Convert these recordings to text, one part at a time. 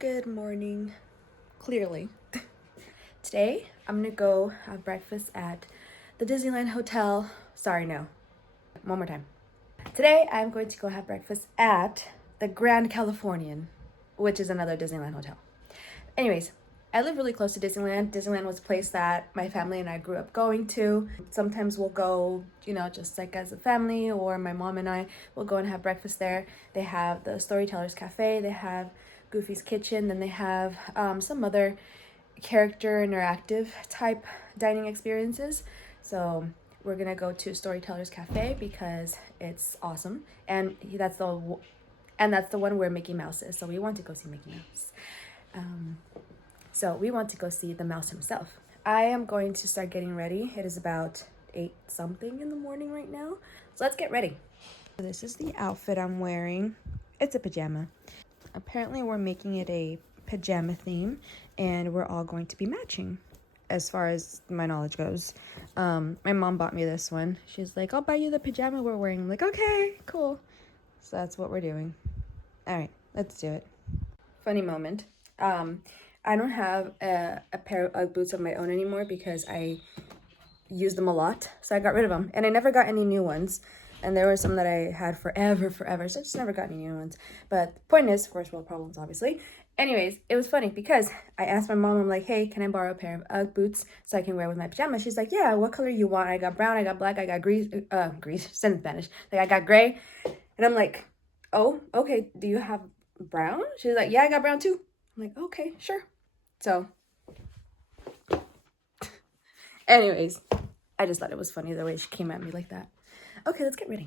Good morning. Clearly. Today, I'm gonna go have breakfast at the Disneyland Hotel. Sorry, no. One more time. Today, I'm going to go have breakfast at the Grand Californian, which is another Disneyland hotel. Anyways, I live really close to Disneyland. Disneyland was a place that my family and I grew up going to. Sometimes we'll go, just like as a family, or my mom and I will go and have breakfast there. They have the Storytellers Cafe, they have Goofy's Kitchen, then they have some other character interactive type dining experiences. So we're gonna go to Storytellers Cafe because it's awesome, and that's the one where Mickey Mouse is. So we want to go see Mickey Mouse. So we want to go see the mouse himself. I am going to start getting ready. It is about 8 something in the morning right now. So let's get ready. This is the outfit I'm wearing. It's a pajama. Apparently we're making it a pajama theme and we're all going to be matching as far as my knowledge goes. My mom bought me this one. She's like, I'll buy you the pajama we're wearing. I'm like, okay, cool. So that's what we're doing. All right, let's do it. Funny moment. I don't have a pair of boots of my own anymore because I used them a lot. So I got rid of them and I never got any new ones. And there were some that I had forever. So I just never got any new ones. But the point is, first world problems, obviously. Anyways, it was funny because I asked my mom, I'm like, hey, can I borrow a pair of UGG boots so I can wear with my pajamas? She's like, yeah, what color you want? I got brown, I got black, I got grease, said in Spanish. Like, I got gray. And I'm like, oh, okay, do you have brown? She's like, yeah, I got brown too. I'm like, okay, sure. So, anyways, I just thought it was funny the way she came at me like that. Okay, let's get ready.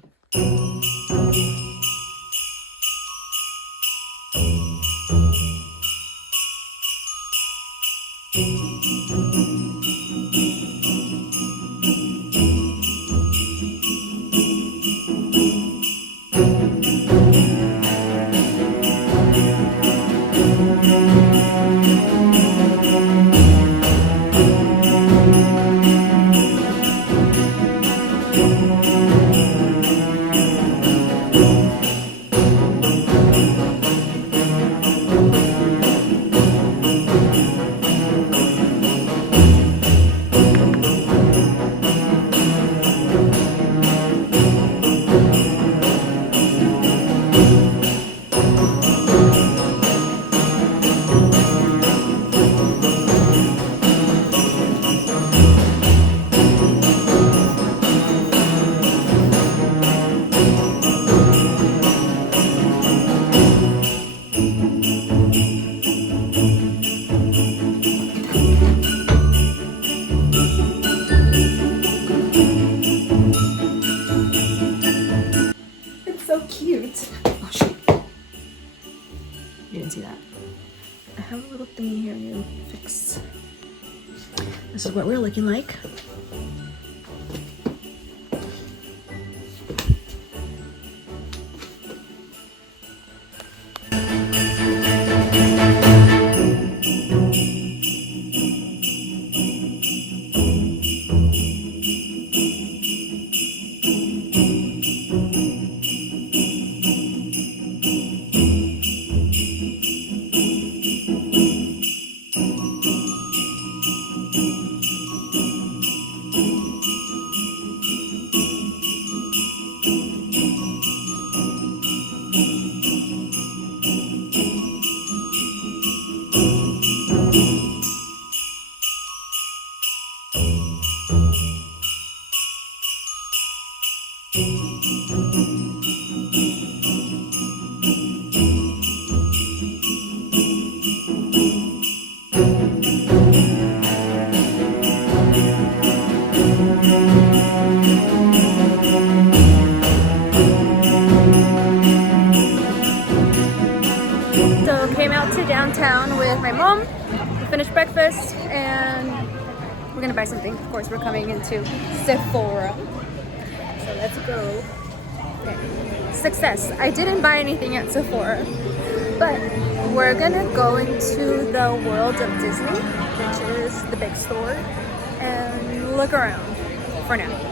Cute. Oh shoot. You didn't see that. I have a little thingy here to fix. This is what we're looking like. So came out to downtown with my mom. We finished breakfast and we're gonna buy something. Of course, we're coming into Sephora. So let's go. Okay. Success. I didn't buy anything at Sephora, but we're gonna go into the World of Disney, which is the big store, and look around for now.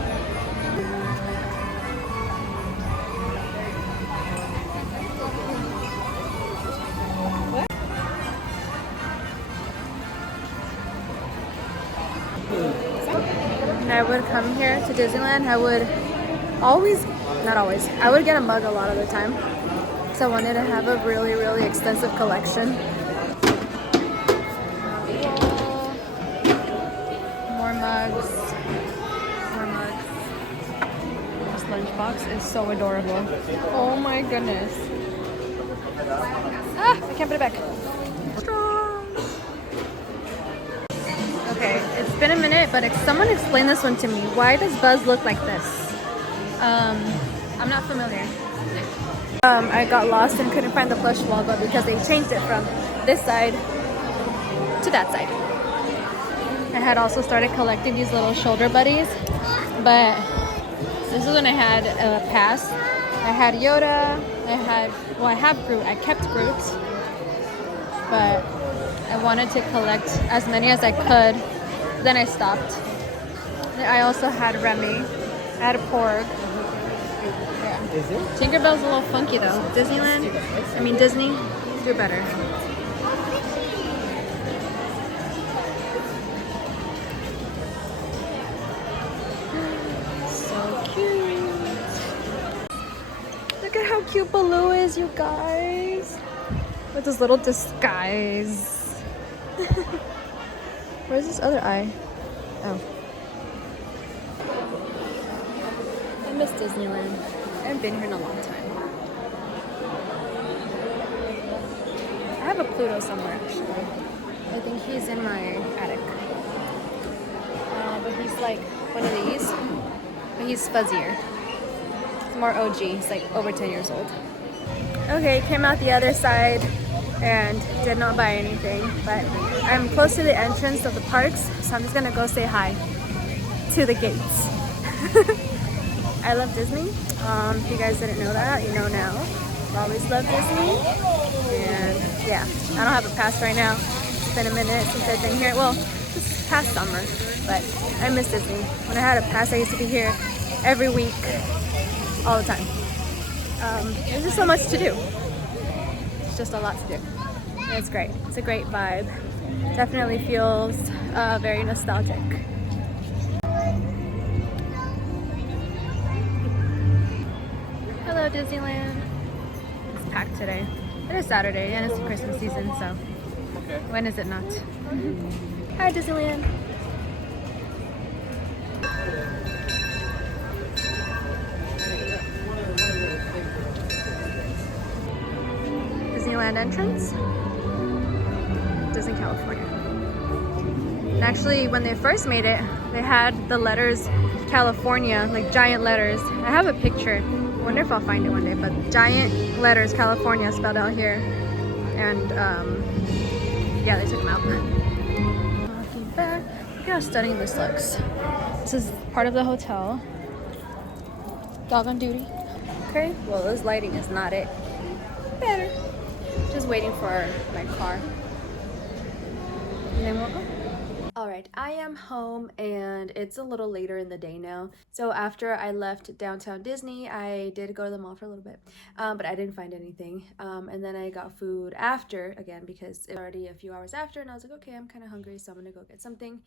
When I would come here to Disneyland, I would always, not always, I would get a mug a lot of the time. So I wanted to have a really, really extensive collection. More mugs. More mugs. This lunchbox is so adorable. Oh my goodness. Ah, I can't put it back. Okay, it's been a minute, but someone explain this one to me. Why does Buzz look like this? I'm not familiar. I got lost and couldn't find the plush Woggle because they changed it from this side to that side. I had also started collecting these little shoulder buddies, but this is when I had a pass. I had Yoda, I have Groot, I kept Groot, but I wanted to collect as many as I could, then I stopped. I also had Remy, I had a Porg. Yeah. Is it? Tinkerbell's a little funky though. Disney, do better. So cute. Look at how cute Baloo is, you guys. With his little disguise. Where's this other eye? Oh. I miss Disneyland. I haven't been here in a long time. I have a Pluto somewhere, actually. I think he's in my attic. But he's like one of these. But he's fuzzier. He's more OG. He's like over 10 years old. Okay, came out the other side and did not buy anything. But I'm close to the entrance of the parks, so I'm just gonna go say hi to the gates. I love Disney. If you guys didn't know that, you know now. I've always loved Disney. And yeah, I don't have a pass right now. It's been a minute since I've been here. Well, this past summer, but I miss Disney. When I had a pass, I used to be here every week, all the time. There's just so much to do. It's just a lot to do. And it's great. It's a great vibe. Definitely feels very nostalgic. Hello, Disneyland. It's packed today. It is Saturday and it's the Christmas season, so when is it not? Hi, Disneyland. Disneyland entrance. Disney California. And actually, when they first made it, they had the letters California, like giant letters. I have a picture. I wonder if I'll find it one day, but giant letters California spelled out here. And yeah, they took them out. Walking back. Look at how stunning this looks. This is part of the hotel. Dog on duty. Okay, well, this lighting is not it. Better. Just waiting for my car. And then we'll go. Alright, I am home and it's a little later in the day now. So after I left downtown Disney, I did go to the mall for a little bit, but I didn't find anything. And then I got food after, again, because it's already a few hours after, and I was like, okay, I'm kind of hungry, so I'm gonna go get something.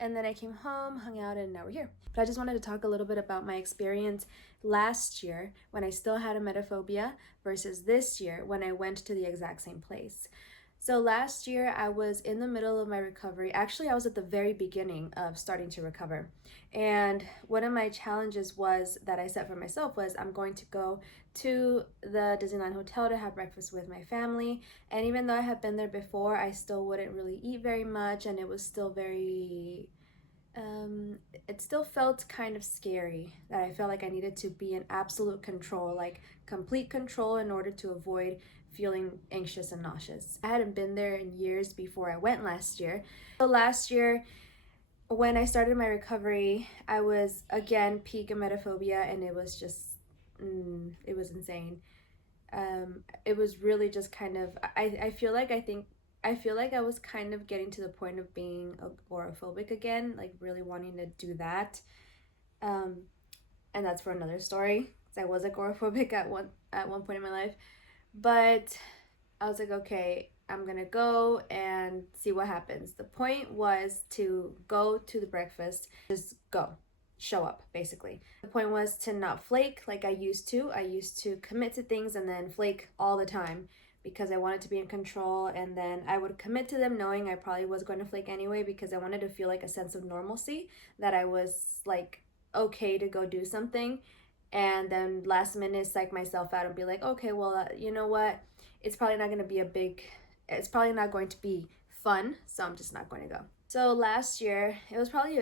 And then I came home, hung out, and now we're here. But I just wanted to talk a little bit about my experience last year when I still had emetophobia versus this year when I went to the exact same place. So last year I was in the middle of my recovery. Actually, I was at the very beginning of starting to recover. And one of my challenges was that I set for myself was I'm going to go to the Disneyland Hotel to have breakfast with my family. And even though I had been there before, I still wouldn't really eat very much, and it was still very it still felt kind of scary that I felt like I needed to be in absolute control, like complete control, in order to avoid feeling anxious and nauseous. I hadn't been there in years before I went last year. So last year, when I started my recovery, I was again peak emetophobia, and it was just, it was insane. It was really just kind of, I feel like I was kind of getting to the point of being agoraphobic again, like really wanting to do that. And that's for another story, because I was agoraphobic at one point in my life. But I was like, okay, I'm gonna go and see what happens. The point was to go to the breakfast, just go, show up basically. The point was to not flake like I used to. I used to commit to things and then flake all the time because I wanted to be in control, and then I would commit to them knowing I probably was going to flake anyway because I wanted to feel like a sense of normalcy, that I was like okay to go do something, and then last minute psych myself out and be like, okay, well, you know what, it's probably not going to be it's probably not going to be fun, so I'm just not going to go. So last year, it was probably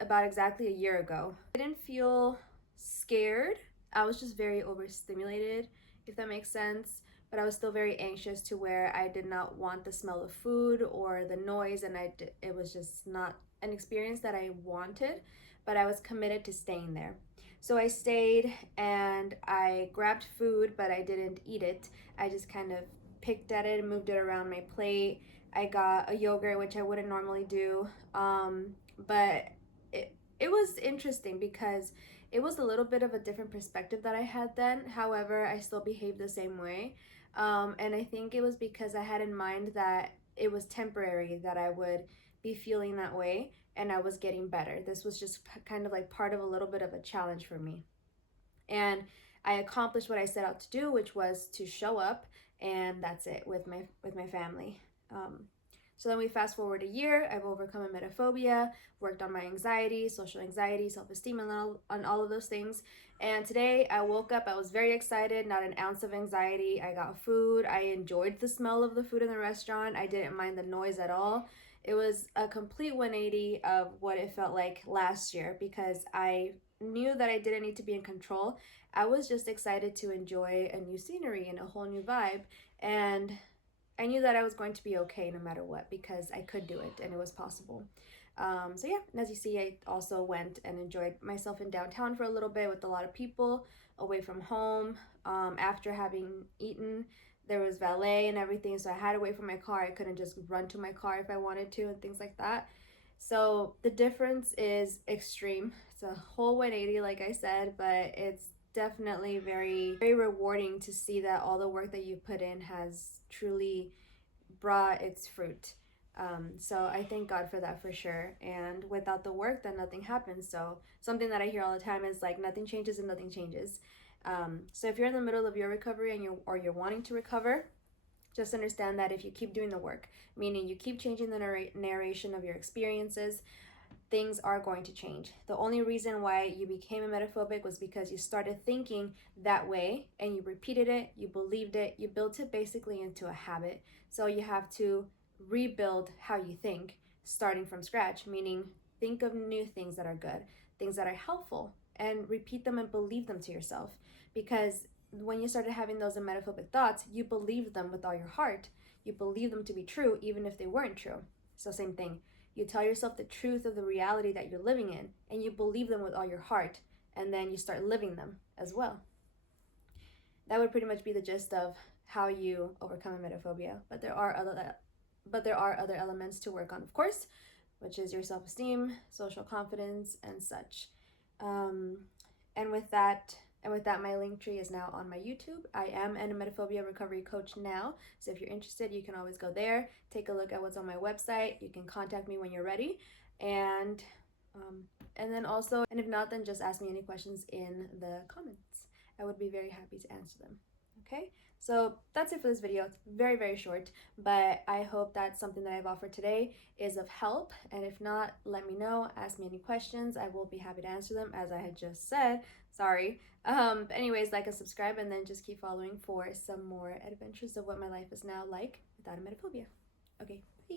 about exactly a year ago, I didn't feel scared. I was just very overstimulated, if that makes sense. But I was still very anxious to where I did not want the smell of food or the noise, and it was just not an experience that I wanted, but I was committed to staying there. So I stayed and I grabbed food, but I didn't eat it. I just kind of picked at it and moved it around my plate. I got a yogurt, which I wouldn't normally do, but it was interesting because it was a little bit of a different perspective that I had then. However, I still behaved the same way. And I think it was because I had in mind that it was temporary, that I would be feeling that way and I was getting better. This was just kind of like part of a little bit of a challenge for me. And I accomplished what I set out to do, which was to show up, and that's it with my family. So then we fast forward a year. I've overcome emetophobia, worked on my anxiety, social anxiety, self-esteem, and on all of those things. And today I woke up, I was very excited, not an ounce of anxiety. I got food. I enjoyed the smell of the food in the restaurant. I didn't mind the noise at all. It was a complete 180 of what it felt like last year because I knew that I didn't need to be in control. I was just excited to enjoy a new scenery and a whole new vibe. And I knew that I was going to be okay no matter what because I could do it and it was possible. So yeah, and as you see, I also went and enjoyed myself in downtown for a little bit with a lot of people away from home. After having eaten, there was valet and everything, so I had to wait for my car. I couldn't just run to my car if I wanted to and things like that. So the difference is extreme. It's a whole 180, like I said, but it's definitely very, very rewarding to see that all the work that you put in has truly brought its fruit. So I thank God for that for sure. And without the work, then nothing happens. So something that I hear all the time is like nothing changes and nothing changes. So if you're in the middle of your recovery and you're wanting to recover, just understand that if you keep doing the work, meaning you keep changing the narration of your experiences, things are going to change. The only reason why you became emetophobic was because you started thinking that way and you repeated it, you believed it, you built it basically into a habit. So you have to rebuild how you think starting from scratch, meaning think of new things that are good, things that are helpful, and repeat them and believe them to yourself. Because when you started having those emetophobic thoughts, you believed them with all your heart. You believed them to be true even if they weren't true. So same thing. You tell yourself the truth of the reality that you're living in, and you believe them with all your heart, and then you start living them as well. That would pretty much be the gist of how you overcome emetophobia. But there are other elements to work on, of course, which is your self-esteem, social confidence, and such. And with that, my link tree is now on my YouTube. I am an emetophobia recovery coach now, so if you're interested, you can always go there, take a look at what's on my website. You can contact me when you're ready, and then also, and if not, then just ask me any questions in the comments. I would be very happy to answer them. Okay, so that's it for this video. It's very, very short, but I hope that something that I've offered today is of help. And if not, let me know, ask me any questions. I will be happy to answer them, as I had just said. Sorry. But anyways, like and subscribe, and then just keep following for some more adventures of what my life is now like without emetophobia. Okay, bye.